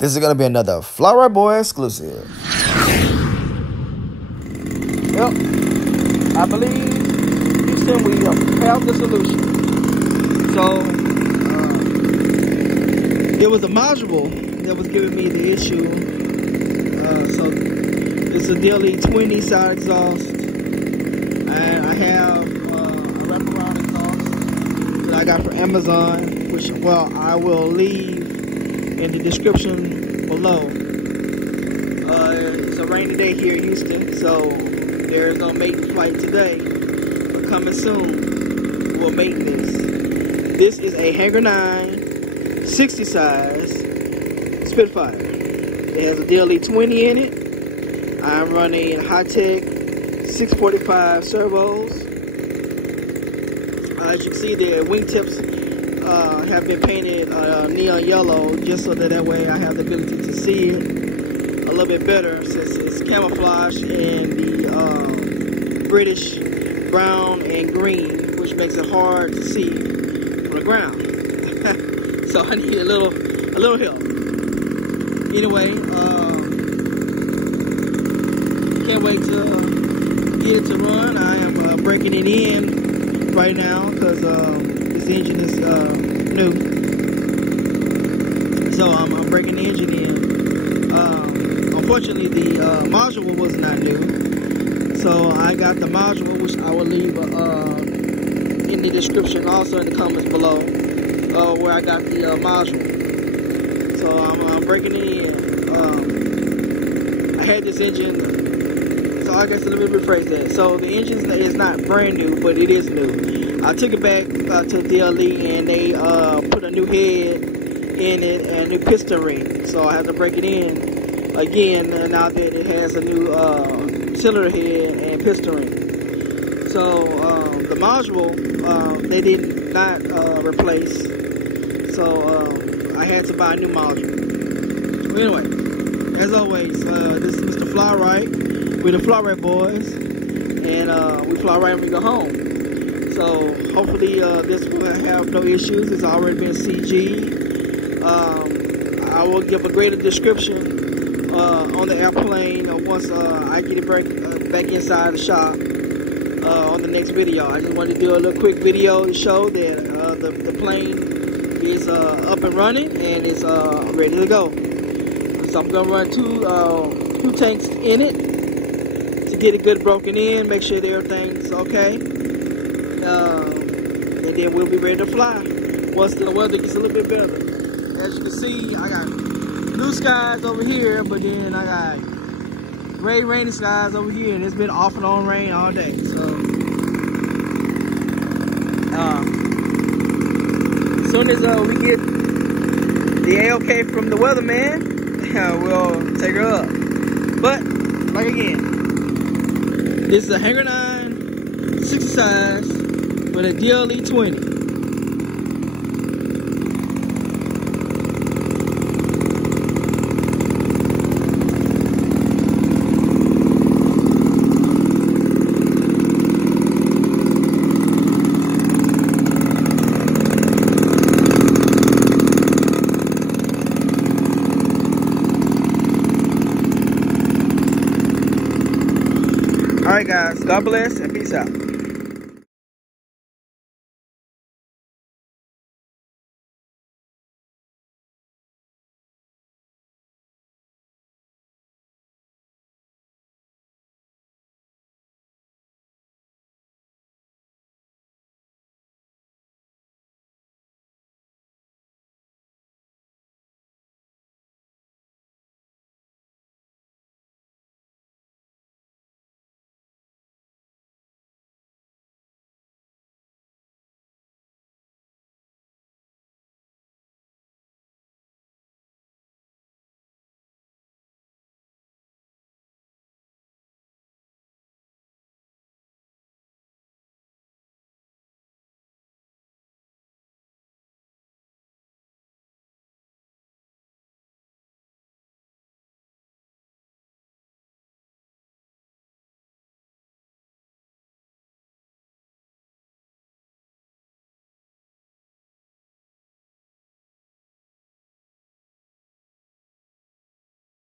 This is going to be another Flower Boy exclusive. Yep, I believe Houston, we have the solution. So, there was a module that was giving me the issue. So, it's a DLE 20 side exhaust. And I have a wraparound exhaust that I got from Amazon, which, well, I will leave in the description below. It's a rainy day here in Houston, so there is no Maiden flight today, but coming soon, we'll make this. This is a Hangar 9 60 size Spitfire. It has a DLE 20 in it. I'm running high-tech 645 servos. As you can see, the wingtips have been painted neon yellow, just so that way I have the ability to see it a little bit better, since it's camouflage in the British brown and green, which makes it hard to see from the ground. So I need a little help. Anyway, can't wait to get it to run. I am breaking it in right now because this engine is new. So I'm breaking the engine in. Unfortunately, the module was not new. So I got the module, which I will leave in the description, also in the comments below, where I got the module. So I'm breaking it in. I had this engine. So I guess let me rephrase that. So the engine is not brand new, but it is new. I took it back to DLE, and they put a new head in it and a new piston ring. So I have to break it in again now that it has a new cylinder head and piston ring. So the module they did not replace. So I had to buy a new module. But anyway, as always, this is Mr. Fly Right. We're the Fly Right Boys, and we fly right when we go home. So hopefully this will have no issues. It's already been CG'd. I will give a greater description on the airplane once I get it back inside the shop on the next video. I just wanted to do a little quick video to show that the plane is up and running and it's ready to go. So I'm going to run two tanks in it to get it good broken in, make sure that everything's okay, and then we'll be ready to fly once the weather gets a little bit better. As you can see, I got blue skies over here, but then I got gray, rainy skies over here, and it's been off and on rain all day. So as soon as we get the A-OK from the weatherman, we'll take her up. But like again, this is a Hangar 9 60 size with a DLE 20. Alright guys, God bless and peace out.